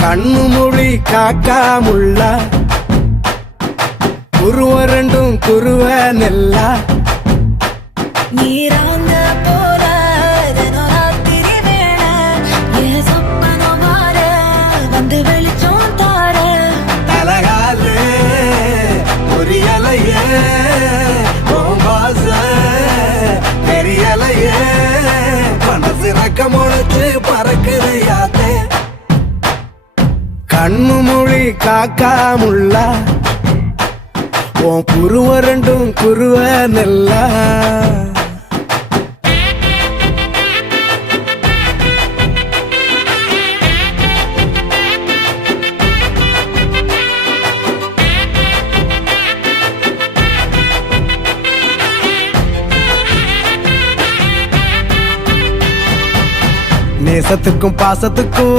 கண்ணு மொழி காக்காமுள்ள குருவ ரெண்டும் குருவ நெல்லா நீராங்க போல ராத்திரி வேள என் சொப்பனம் மாற வந்து வெளிச்சம் தார அழகாலே புரியலையே பாச தெரியலையே மனசு ரக்க முளைச்சு பறக்குதையாத்தே கண்ணு மொழி காக்காமுள்ள உன் குருவ ரெண்டும் குருவ நெல்லா நேசத்துக்கும் பாசத்துக்கும்